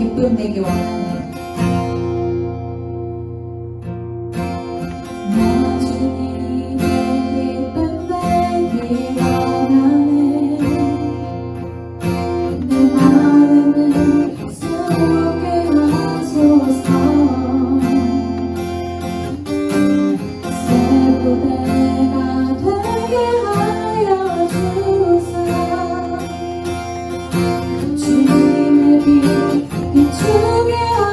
기쁨 내게 원하네. 주님의 빛 비추게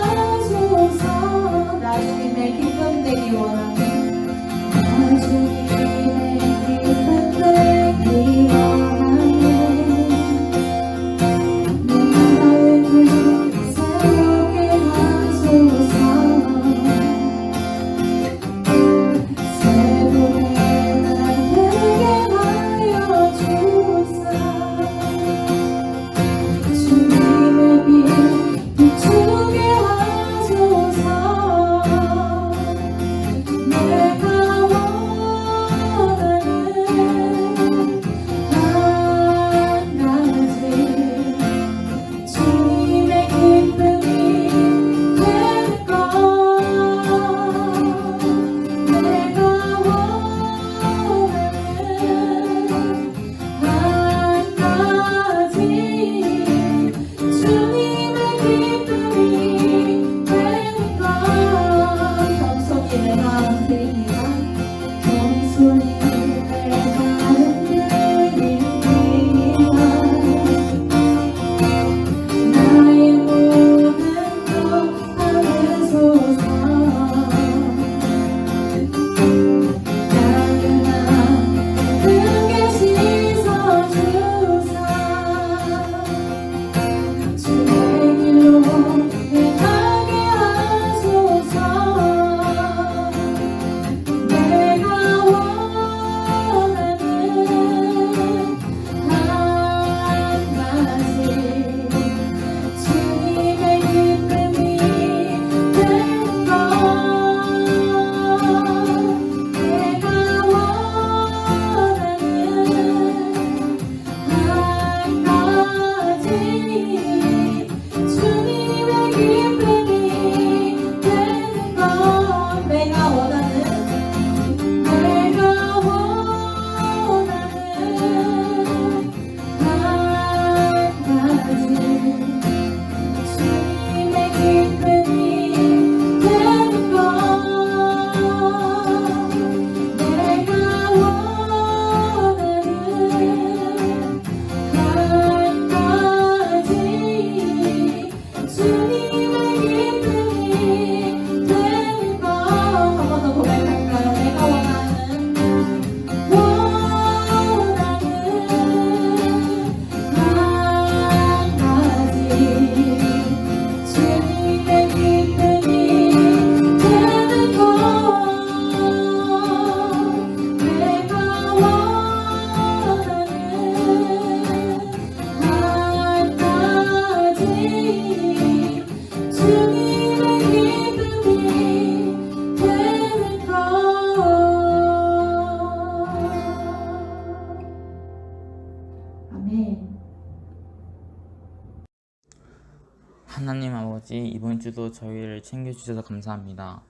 때까지 이번 주도 저희를 챙겨주셔서 감사합니다.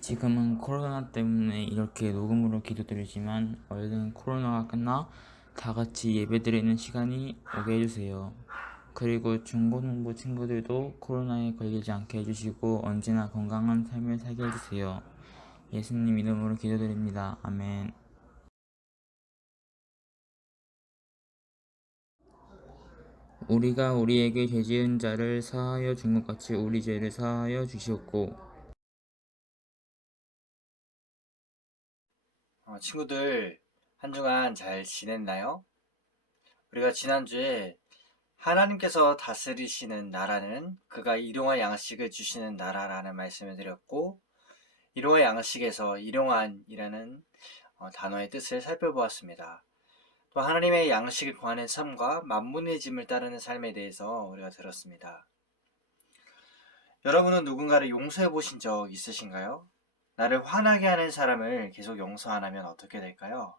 지금은 코로나 때문에 이렇게 녹음으로 기도드리지만 얼른 코로나가 끝나 다 같이 예배드리는 시간이 오게 해주세요. 그리고 중고등부 친구들도 코로나에 걸리지 않게 해주시고 언제나 건강한 삶을 살게 해주세요. 예수님 이름으로 기도드립니다. 아멘. 우리가 우리에게 죄지은 자를 사하여 준 것 같이 우리 죄를 사하여 주시옵고. 친구들, 한 주간 잘 지냈나요? 우리가 지난주에 하나님께서 다스리시는 나라는 그가 일용할 양식을 주시는 나라라는 말씀을 드렸고, 일용할 양식에서 일용한이라는 단어의 뜻을 살펴보았습니다. 또 하나님의 양식을 구하는 삶과 만문의 짐을 따르는 삶에 대해서 우리가 들었습니다. 여러분은 누군가를 용서해 보신 적 있으신가요? 나를 화나게 하는 사람을 계속 용서 안 하면 어떻게 될까요?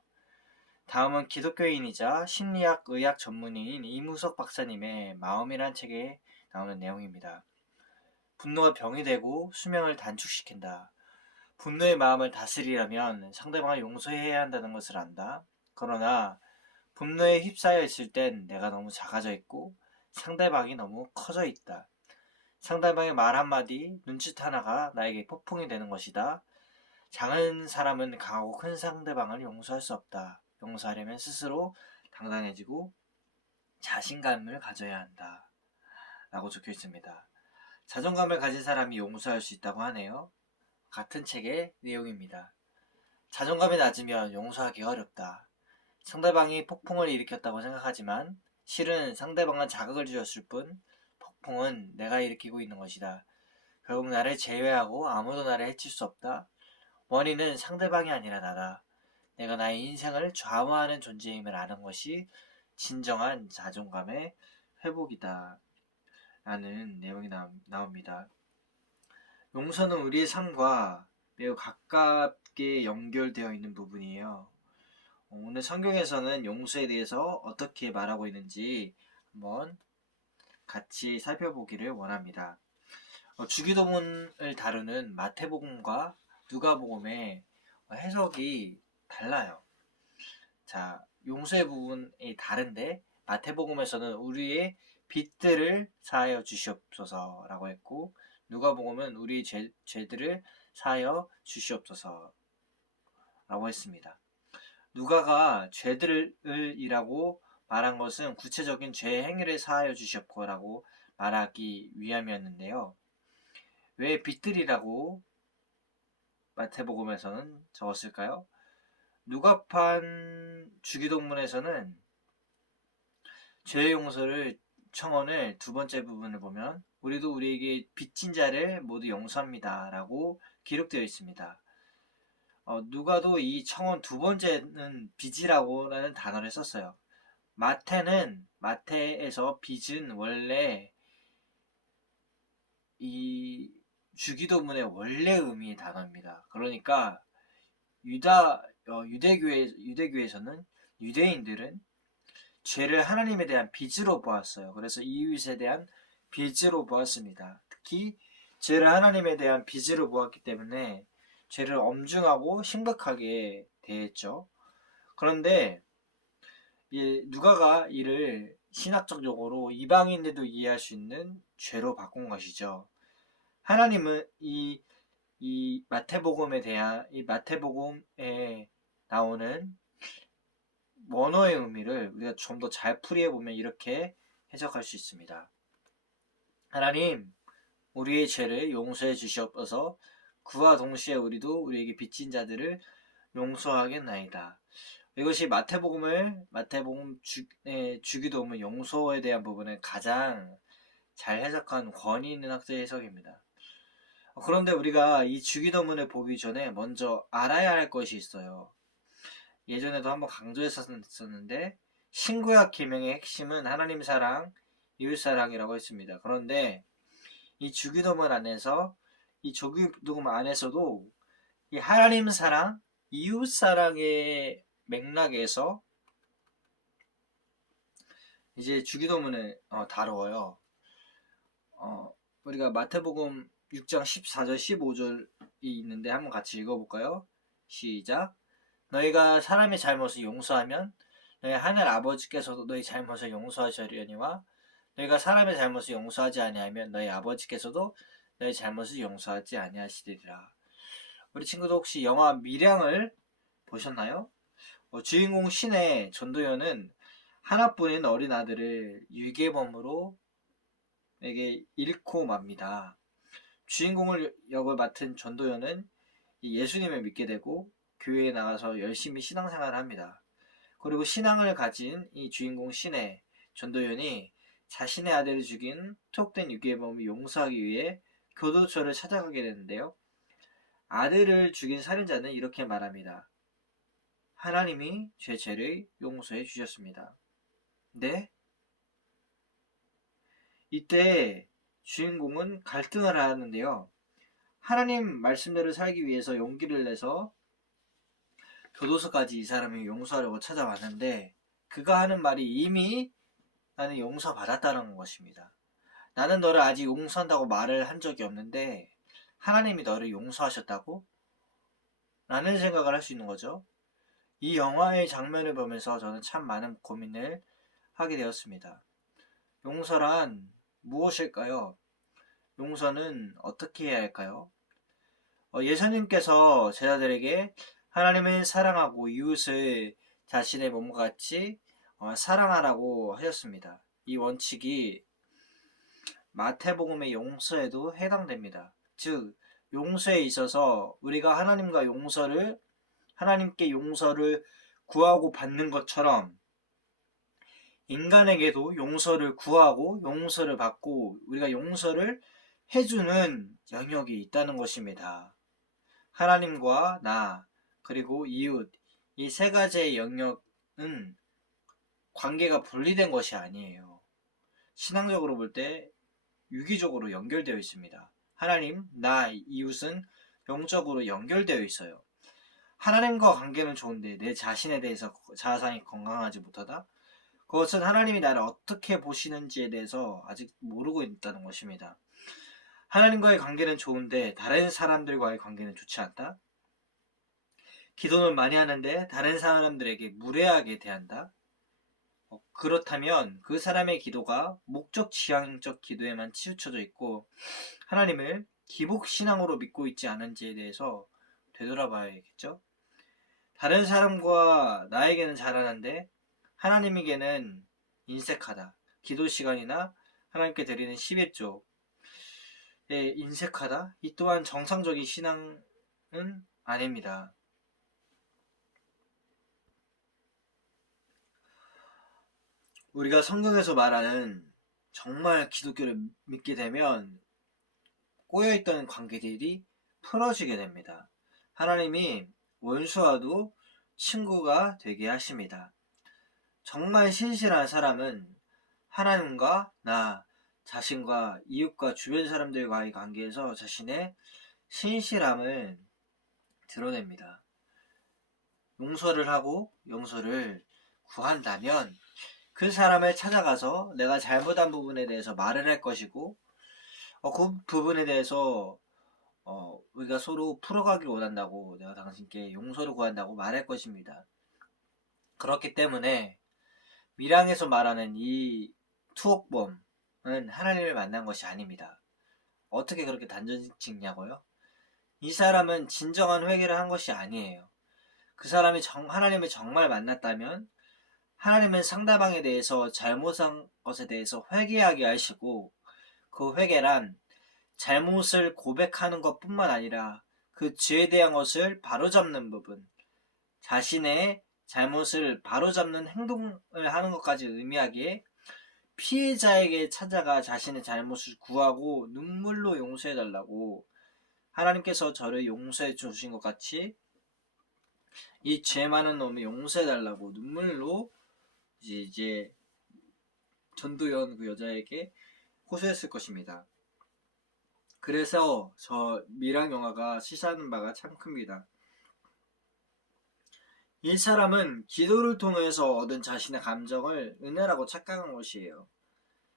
다음은 기독교인이자 심리학 의학 전문의인 이무석 박사님의 마음이란 책에 나오는 내용입니다. 분노가 병이 되고 수명을 단축시킨다. 분노의 마음을 다스리려면 상대방을 용서해야 한다는 것을 안다. 그러나 분노에 휩싸여 있을 땐 내가 너무 작아져 있고 상대방이 너무 커져 있다. 상대방의 말 한마디, 눈짓 하나가 나에게 폭풍이 되는 것이다. 작은 사람은 강하고 큰 상대방을 용서할 수 없다. 용서하려면 스스로 당당해지고 자신감을 가져야 한다. 라고 적혀 있습니다. 자존감을 가진 사람이 용서할 수 있다고 하네요. 같은 책의 내용입니다. 자존감이 낮으면 용서하기가 어렵다. 상대방이 폭풍을 일으켰다고 생각하지만 실은 상대방은 자극을 주었을 뿐 폭풍은 내가 일으키고 있는 것이다. 결국 나를 제외하고 아무도 나를 해칠 수 없다. 원인은 상대방이 아니라 나다. 내가 나의 인생을 좌우하는 존재임을 아는 것이 진정한 자존감의 회복이다. 라는 내용이 나옵니다. 용서는 우리의 삶과 매우 가깝게 연결되어 있는 부분이에요. 오늘 성경에서는 용서에 대해서 어떻게 말하고 있는지 한번 같이 살펴보기를 원합니다. 주기도문을 다루는 마태복음과 누가복음의 해석이 달라요. 자, 용서의 부분이 다른데 마태복음에서는 우리의 빚들을 사하여 주시옵소서라고 했고 누가복음은 우리의 죄들을 사하여 주시옵소서라고 했습니다. 누가가 죄들이라고 말한 것은 구체적인 죄 행위를 사하여 주시옵고라고 말하기 위함이었는데요. 왜 빚들이라고 마태복음에서는 적었을까요? 누가판 주기도문에서는 죄 용서를 청원을 두 번째 부분을 보면 우리도 우리에게 빚진 자를 모두 용서합니다 라고 기록되어 있습니다. 누가도 이 청원 두 번째는 빚이라고라는 단어를 썼어요. 마태에서 빚은 원래 이 주기도문의 원래 의미의 단어입니다. 그러니까 유대교에서는 유대인들은 죄를 하나님에 대한 빚으로 보았어요. 그래서 이웃에 대한 빚으로 보았습니다. 특히 죄를 하나님에 대한 빚으로 보았기 때문에 죄를 엄중하고 심각하게 대했죠. 그런데 누가가 이를 신학적으로 이방인들도 이해할 수 있는 죄로 바꾼 것이죠. 하나님은 이 마태복음에 나오는 원어의 의미를 우리가 좀 더 잘 풀이해 보면 이렇게 해석할 수 있습니다. 하나님, 우리의 죄를 용서해 주시옵소서. 그와 동시에 우리도 우리에게 빚진 자들을 용서하겠나이다. 이것이 마태복음 주기도문 용서에 대한 부분을 가장 잘 해석한 권위 있는 학자의 해석입니다. 그런데 우리가 이 주기도문을 보기 전에 먼저 알아야 할 것이 있어요. 예전에도 한번 강조했었는데 신구약 계명의 핵심은 하나님 사랑, 이웃 사랑이라고 했습니다. 그런데 이 주기도문 안에서도 이 하나님 사랑, 이웃 사랑의 맥락에서 이제 주기도문을 다루어요. 우리가 마태복음 6장 14절 15절이 있는데 한번 같이 읽어볼까요? 시작. 너희가 사람의 잘못을 용서하면 너희 하늘 아버지께서도 너희 잘못을 용서하시려니와 너희가 사람의 잘못을 용서하지 아니하면 너희 아버지께서도 너희 잘못을 용서하지 아니하시리라. 우리 친구도 혹시 영화 밀양을 보셨나요? 주인공 신의 전도연은 하나뿐인 어린 아들을 유괴범으로 에게 잃고 맙니다. 주인공을 역을 맡은 전도연은 예수님을 믿게 되고 교회에 나가서 열심히 신앙생활을 합니다. 그리고 신앙을 가진 이 주인공 신의 전도연이 자신의 아들을 죽인 투옥된 유괴범을 용서하기 위해 교도소를 찾아가게 되는데요. 아들을 죽인 살인자는 이렇게 말합니다. 하나님이 제 죄를 용서해 주셨습니다. 네? 이때 주인공은 갈등을 하는데요. 하나님 말씀대로 살기 위해서 용기를 내서 교도소까지 이 사람을 용서하려고 찾아왔는데 그가 하는 말이 이미 나는 용서받았다는 것입니다. 나는 너를 아직 용서한다고 말을 한 적이 없는데 하나님이 너를 용서하셨다고? 라는 생각을 할 수 있는 거죠. 이 영화의 장면을 보면서 저는 참 많은 고민을 하게 되었습니다. 용서란 무엇일까요? 용서는 어떻게 해야 할까요? 예수님께서 제자들에게 하나님을 사랑하고 이웃을 자신의 몸과 같이 사랑하라고 하셨습니다. 이 원칙이 마태복음의 용서에도 해당됩니다. 즉 용서에 있어서 우리가 하나님께 용서를 구하고 받는 것처럼 인간에게도 용서를 구하고 용서를 받고 우리가 용서를 해주는 영역이 있다는 것입니다. 하나님과 나 그리고 이웃 이 세 가지의 영역은 관계가 분리된 것이 아니에요. 신앙적으로 볼 때 유기적으로 연결되어 있습니다. 하나님, 나, 이웃은 영적으로 연결되어 있어요. 하나님과 관계는 좋은데 내 자신에 대해서 자아상이 건강하지 못하다? 그것은 하나님이 나를 어떻게 보시는지에 대해서 아직 모르고 있다는 것입니다. 하나님과의 관계는 좋은데 다른 사람들과의 관계는 좋지 않다? 기도는 많이 하는데 다른 사람들에게 무례하게 대한다? 그렇다면 그 사람의 기도가 목적 지향적 기도에만 치우쳐져 있고 하나님을 기복신앙으로 믿고 있지 않은지에 대해서 되돌아봐야겠죠? 다른 사람과 나에게는 잘하는데 하나님에게는 인색하다. 기도 시간이나 하나님께 드리는 11조에 인색하다? 이 또한 정상적인 신앙은 아닙니다. 우리가 성경에서 말하는 정말 기독교를 믿게 되면 꼬여있던 관계들이 풀어지게 됩니다. 하나님이 원수와도 친구가 되게 하십니다. 정말 신실한 사람은 하나님과 나, 자신과 이웃과 주변 사람들과의 관계에서 자신의 신실함을 드러냅니다. 용서를 하고 용서를 구한다면 그 사람을 찾아가서 내가 잘못한 부분에 대해서 말을 할 것이고 그 부분에 대해서 우리가 서로 풀어가길 원한다고 내가 당신께 용서를 구한다고 말할 것입니다. 그렇기 때문에 밀양에서 말하는 이 투옥범은 하나님을 만난 것이 아닙니다. 어떻게 그렇게 단정 짓냐고요? 이 사람은 진정한 회개를 한 것이 아니에요. 그 사람이 하나님을 정말 만났다면 하나님은 상대방에 대해서 잘못한 것에 대해서 회개하게 하시고 그 회개란 잘못을 고백하는 것뿐만 아니라 그 죄에 대한 것을 바로잡는 부분, 자신의 잘못을 바로잡는 행동을 하는 것까지 의미하기에 피해자에게 찾아가 자신의 잘못을 구하고 눈물로 용서해달라고 하나님께서 저를 용서해 주신 것 같이 이 죄 많은 놈을 용서해달라고 눈물로 이제 전도연 그 여자에게 호소했을 것입니다. 그래서 저 밀양 영화가 시사하는 바가 참 큽니다. 이 사람은 기도를 통해서 얻은 자신의 감정을 은혜라고 착각한 것이에요.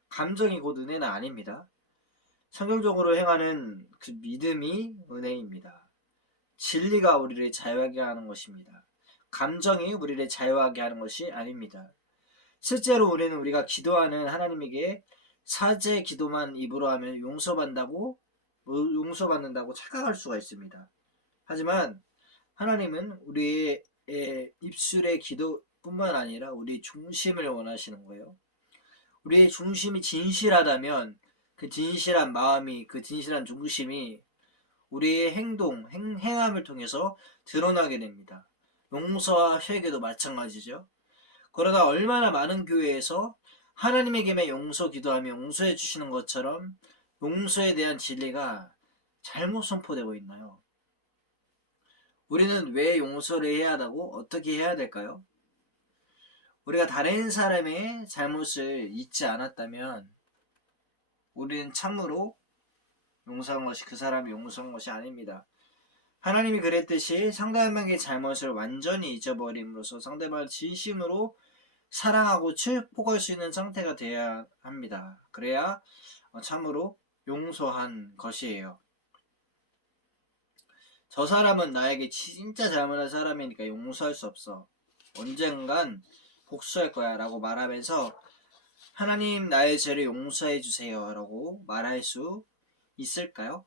감정이 곧 은혜는 아닙니다. 성경적으로 행하는 그 믿음이 은혜입니다. 진리가 우리를 자유하게 하는 것입니다. 감정이 우리를 자유하게 하는 것이 아닙니다. 실제로 우리가 기도하는 하나님에게 사죄 기도만 입으로 하면 용서받는다고 착각할 수가 있습니다. 하지만 하나님은 우리의 입술의 기도뿐만 아니라 우리의 중심을 원하시는 거예요. 우리의 중심이 진실하다면 그 진실한 마음이, 그 진실한 중심이 우리의 행함을 통해서 드러나게 됩니다. 용서와 회개도 마찬가지죠. 그러나 얼마나 많은 교회에서 하나님에게만 용서 기도하며 용서해 주시는 것처럼 용서에 대한 진리가 잘못 선포되고 있나요? 우리는 왜 용서를 해야 하고 어떻게 해야 될까요? 우리가 다른 사람의 잘못을 잊지 않았다면 우리는 참으로 용서한 것이 그 사람이 용서한 것이 아닙니다. 하나님이 그랬듯이 상대방의 잘못을 완전히 잊어버림으로써 상대방을 진심으로 사랑하고 축복할 수 있는 상태가 되어야 합니다. 그래야 참으로 용서한 것이에요. 저 사람은 나에게 진짜 잘못한 사람이니까 용서할 수 없어. 언젠간 복수할 거야 라고 말하면서 하나님 나의 죄를 용서해 주세요 라고 말할 수 있을까요?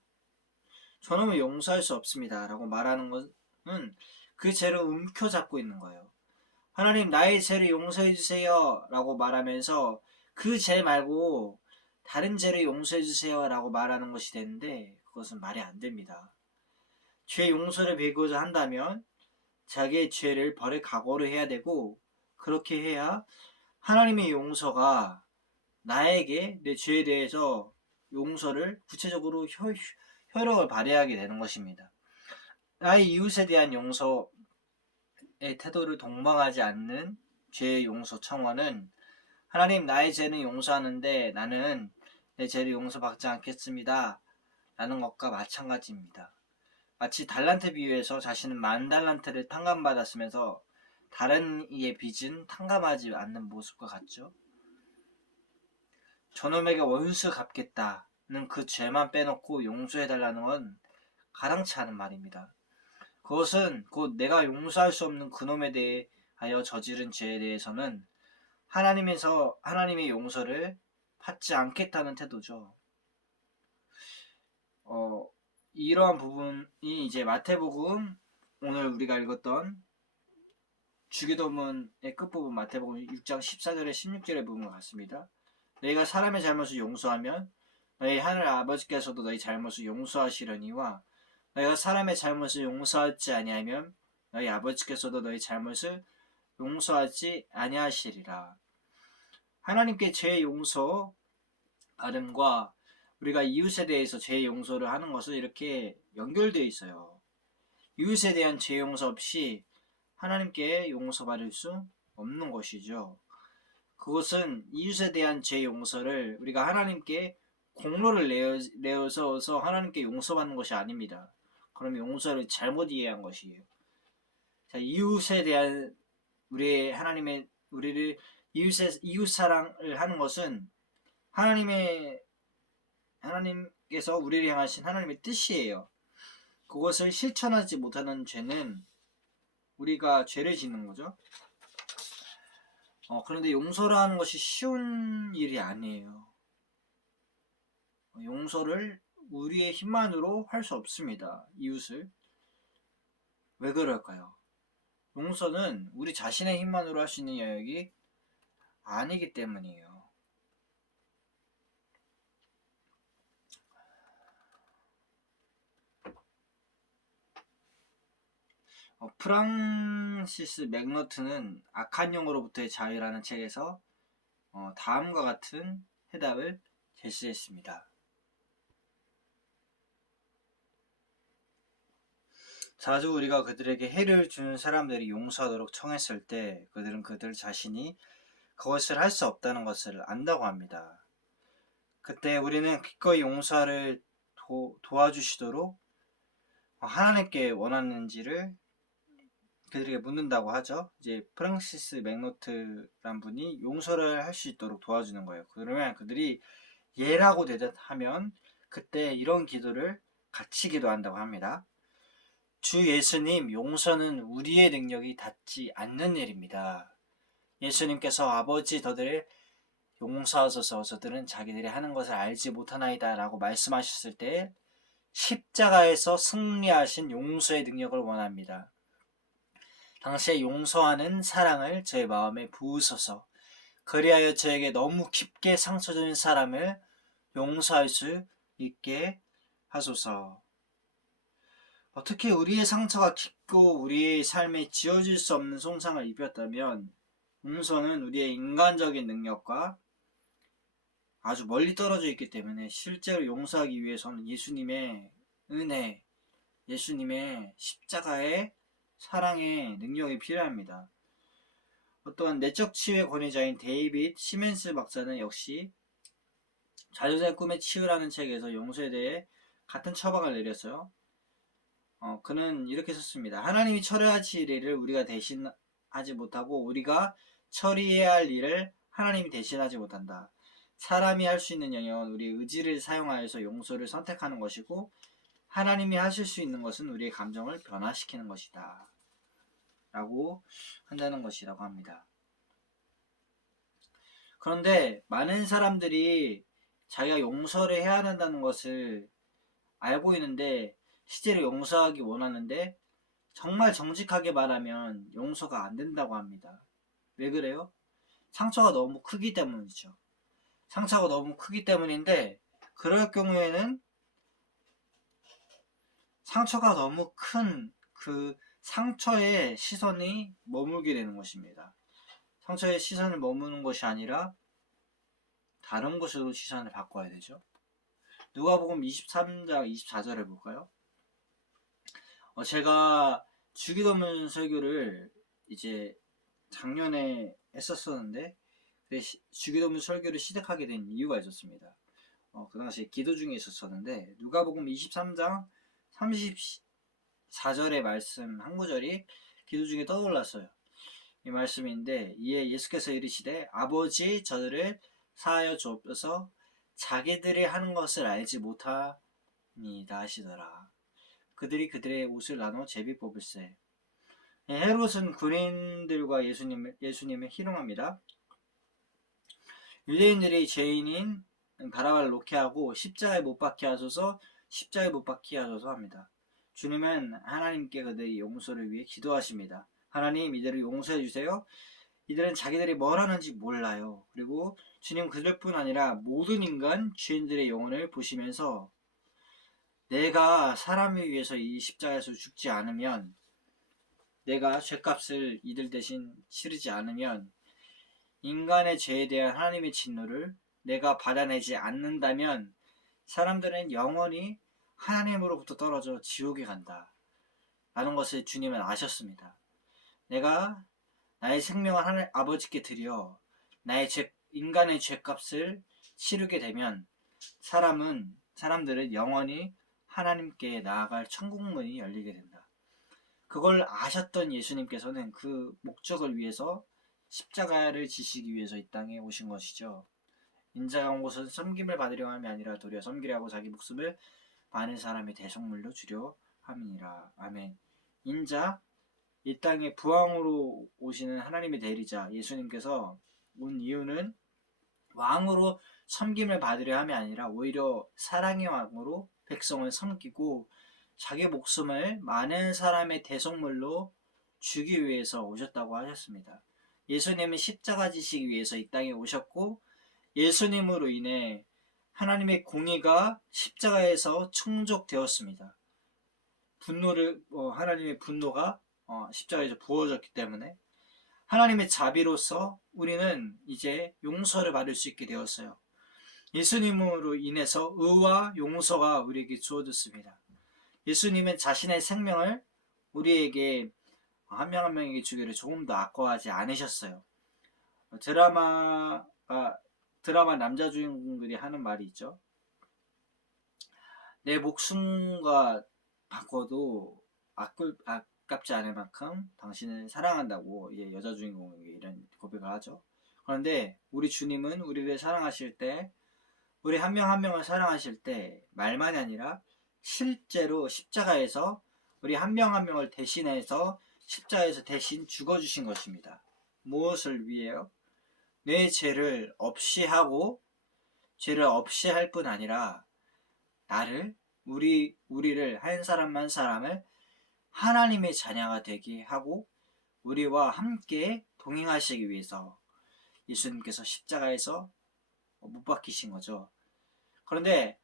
저놈을 용서할 수 없습니다 라고 말하는 것은 그 죄를 움켜잡고 있는 거예요. 하나님 나의 죄를 용서해 주세요 라고 말하면서 그 죄 말고 다른 죄를 용서해 주세요 라고 말하는 것이 되는데 그것은 말이 안 됩니다. 죄 용서를 빌고자 한다면 자기의 죄를 버릴 각오를 해야 되고 그렇게 해야 하나님의 용서가 나에게 내 죄에 대해서 용서를 구체적으로 효력을 발휘하게 되는 것입니다. 나의 이웃에 대한 용서의 태도를 동방하지 않는 죄의 용서 청원은 하나님 나의 죄는 용서하는데 나는 내 죄를 용서받지 않겠습니다 라는 것과 마찬가지입니다. 마치 달란트 비유에서 자신은 10,000달란트를 탕감받았으면서 다른 이의 빚은 탕감하지 않는 모습과 같죠. 저놈에게 원수 갚겠다는 그 죄만 빼놓고 용서해달라는 건 가당치 않은 말입니다. 그것은 곧 내가 용서할 수 없는 그놈에 대하여 저지른 죄에 대해서는 하나님의 용서를 받지 않겠다는 태도죠. 이러한 부분이 이제 마태복음 오늘 우리가 읽었던 주기도문의 끝부분 마태복음 6장 14절에 16절의 부분 같습니다. 너희가 사람의 잘못을 용서하면 너희 하늘 아버지께서도 너희 잘못을 용서하시려니와 너희가 사람의 잘못을 용서하지 아니하면 너희 아버지께서도 너희 잘못을 용서하지 아니하시리라. 하나님께 죄 용서 받음과 우리가 이웃에 대해서 죄 용서를 하는 것은 이렇게 연결되어 있어요. 이웃에 대한 죄 용서 없이 하나님께 용서받을 수 없는 것이죠. 그것은 이웃에 대한 죄 용서를 우리가 하나님께 공로를 내어서 하나님께 용서받는 것이 아닙니다. 그럼 용서를 잘못 이해한 것이에요. 자, 이웃에 대한 우리를 이웃 사랑을 하는 것은 하나님께서 우리를 향하신 하나님의 뜻이에요. 그것을 실천하지 못하는 죄는 우리가 죄를 짓는 거죠. 그런데 용서를 하는 것이 쉬운 일이 아니에요. 용서를 우리의 힘만으로 할 수 없습니다. 이웃을. 왜 그럴까요? 용서는 우리 자신의 힘만으로 할 수 있는 영역이 아니기 때문이에요. 프랑시스 맥너튼은 악한 영으로부터의 자유라는 책에서 다음과 같은 해답을 제시했습니다. 자주 우리가 그들에게 해를 준 사람들이 용서하도록 청했을 때 그들은 그들 자신이 그것을 할 수 없다는 것을 안다고 합니다. 그때 우리는 기꺼이 용서를 도와주시도록 하나님께 원하는지를 그들에게 묻는다고 하죠. 이제 프랑시스 맥노트란 분이 용서를 할 수 있도록 도와주는 거예요. 그러면 그들이 예라고 대답하면 그때 이런 기도를 같이 기도한다고 합니다. 주 예수님, 용서는 우리의 능력이 닿지 않는 일입니다. 예수님께서 아버지 저들을 용서하소서, 저들은 자기들이 하는 것을 알지 못하나이다 라고 말씀하셨을 때 십자가에서 승리하신 용서의 능력을 원합니다. 당시에 용서하는 사랑을 저의 마음에 부으소서. 그리하여 저에게 너무 깊게 상처 준 사람을 용서할 수 있게 하소서. 특히 우리의 상처가 깊고 우리의 삶에 지워질 수 없는 손상을 입혔다면 용서는 우리의 인간적인 능력과 아주 멀리 떨어져 있기 때문에 실제로 용서하기 위해서는 예수님의 은혜, 예수님의 십자가의 사랑의 능력이 필요합니다. 어떠한 내적 치유의 권위자인 데이빗 시멘스 박사는 역시 자주의 꿈의 치유라는 책에서 용서에 대해 같은 처방을 내렸어요. 그는 이렇게 썼습니다. 하나님이 처리하실 일을 우리가 대신하지 못하고 우리가 처리해야 할 일을 하나님이 대신하지 못한다. 사람이 할 수 있는 영역은 우리의 의지를 사용하여서 용서를 선택하는 것이고 하나님이 하실 수 있는 것은 우리의 감정을 변화시키는 것이다. 라고 한다는 것이라고 합니다. 그런데 많은 사람들이 자기가 용서를 해야 한다는 것을 알고 있는데 실제로 용서하기 원하는데 정말 정직하게 말하면 용서가 안 된다고 합니다. 왜 그래요? 상처가 너무 크기 때문이죠. 상처가 너무 크기 때문인데 그럴 경우에는 상처가 너무 큰 그 상처의 시선이 머물게 되는 것입니다. 상처의 시선을 머무는 것이 아니라 다른 곳으로 시선을 바꿔야 되죠. 누가복음 23장 24절을 볼까요? 제가 주기도문 설교를 이제 작년에 했었었는데 주기도문 설교를 시작하게 된 이유가 있었습니다. 그 당시에 기도 중에 있었었는데 누가복음 23장 34절의 말씀 한 구절이 기도 중에 떠올랐어요. 이 말씀인데 이에 예수께서 이르시되 아버지 저들을 사하여 주옵소서 자기들이 하는 것을 알지 못합니다 하시더라. 그들이 그들의 옷을 나눠 제비 뽑을세. 헤롯은 군인들과 예수님을 희롱합니다. 유대인들이 죄인인 바라바를 놓게 하고 십자가에 못 박게 하소서 합니다. 주님은 하나님께 그들의 용서를 위해 기도하십니다. 하나님 이들을 용서해 주세요. 이들은 자기들이 뭘 하는지 몰라요. 그리고 주님 그들뿐 아니라 모든 인간 죄인들의 영혼을 보시면서 내가 사람을 위해서 이 십자가에서 죽지 않으면 내가 죄값을 이들 대신 치르지 않으면 인간의 죄에 대한 하나님의 진노를 내가 받아내지 않는다면 사람들은 영원히 하나님으로부터 떨어져 지옥에 간다. 라는 것을 주님은 아셨습니다. 내가 나의 생명을 하나님 아버지께 드려 인간의 죄값을 치르게 되면 사람들은 영원히 하나님께 나아갈 천국문이 열리게 된다. 그걸 아셨던 예수님께서는 그 목적을 위해서 십자가를 지시기 위해서 이 땅에 오신 것이죠. 인자가 온 것은 섬김을 받으려 함이 아니라 도리어 섬기려 하고 자기 목숨을 많은 사람의 대속물로 주려 함이니라. 아멘. 인자, 이 땅에 부왕으로 오시는 하나님의 대리자 예수님께서 온 이유는 왕으로 섬김을 받으려 함이 아니라 오히려 사랑의 왕으로 백성을 섬기고 자기 목숨을 많은 사람의 대속물로 주기 위해서 오셨다고 하셨습니다. 예수님은 십자가 지시기 위해서 이 땅에 오셨고 예수님으로 인해 하나님의 공의가 십자가에서 충족되었습니다. 하나님의 분노가 십자가에서 부어졌기 때문에 하나님의 자비로서 우리는 이제 용서를 받을 수 있게 되었어요. 예수님으로 인해서 의와 용서가 우리에게 주어졌습니다. 예수님은 자신의 생명을 우리에게 한 명 한 명에게 주기를 조금 더 아까워하지 않으셨어요. 드라마 남자 주인공들이 하는 말이 있죠. 내 목숨과 바꿔도 아깝지 않을 만큼 당신을 사랑한다고 여자 주인공에게 이런 고백을 하죠. 그런데 우리 주님은 우리를 사랑하실 때 우리 한 명 한 명을 사랑하실 때 말만이 아니라 실제로 십자가에서 우리 한 명 한 명을 대신해서 십자가에서 대신 죽어주신 것입니다. 무엇을 위해요? 내 죄를 없이 하고 죄를 없이 할 뿐 아니라 나를 우리를 한 사람 한 사람을 하나님의 자녀가 되게 하고 우리와 함께 동행하시기 위해서 예수님께서 십자가에서 못 박히신 거죠. 그런데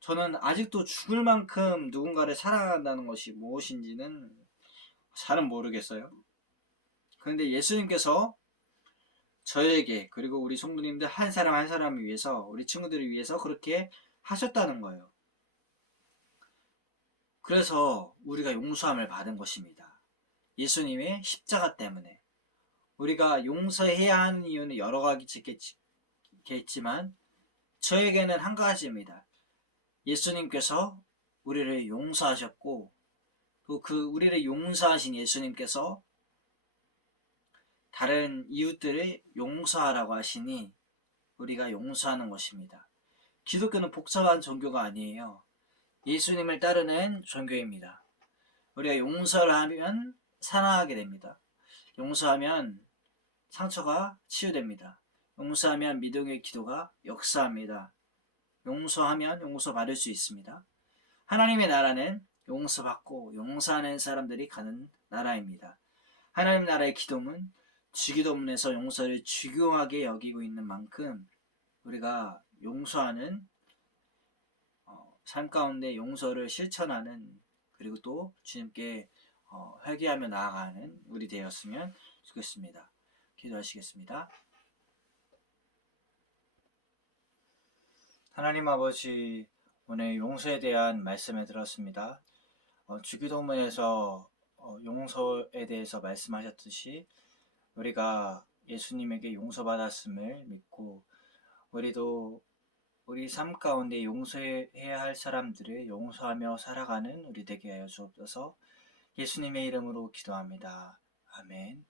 저는 아직도 죽을 만큼 누군가를 사랑한다는 것이 무엇인지는 잘은 모르겠어요. 그런데 예수님께서 저에게 그리고 우리 성도님들 한 사람 한 사람을 위해서 우리 친구들을 위해서 그렇게 하셨다는 거예요. 그래서 우리가 용서함을 받은 것입니다. 예수님의 십자가 때문에. 우리가 용서해야 하는 이유는 여러 가지 있겠지만 저에게는 한 가지입니다. 예수님께서 우리를 용서하셨고 또 그 우리를 용서하신 예수님께서 다른 이웃들을 용서하라고 하시니 우리가 용서하는 것입니다. 기독교는 복잡한 종교가 아니에요. 예수님을 따르는 종교입니다. 우리가 용서를 하면 사랑하게 됩니다. 용서하면 상처가 치유됩니다. 용서하면 믿음의 기도가 역사합니다. 용서하면 용서받을 수 있습니다. 하나님의 나라는 용서받고 용서하는 사람들이 가는 나라입니다. 하나님 나라의 기도문, 주기도문에서 용서를 중요하게 여기고 있는 만큼 우리가 용서하는 삶 가운데 용서를 실천하는 그리고 또 주님께 회개하며 나아가는 우리 되었으면 좋겠습니다. 기도하시겠습니다. 하나님 아버지, 오늘 용서에 대한 말씀을 들었습니다. 주기도문에서 용서에 대해서 말씀하셨듯이 우리가 예수님에게 용서받았음을 믿고 우리도 우리 삶 가운데 용서해야 할 사람들을 용서하며 살아가는 우리 되게 하여 주옵소서. 예수님의 이름으로 기도합니다. 아멘.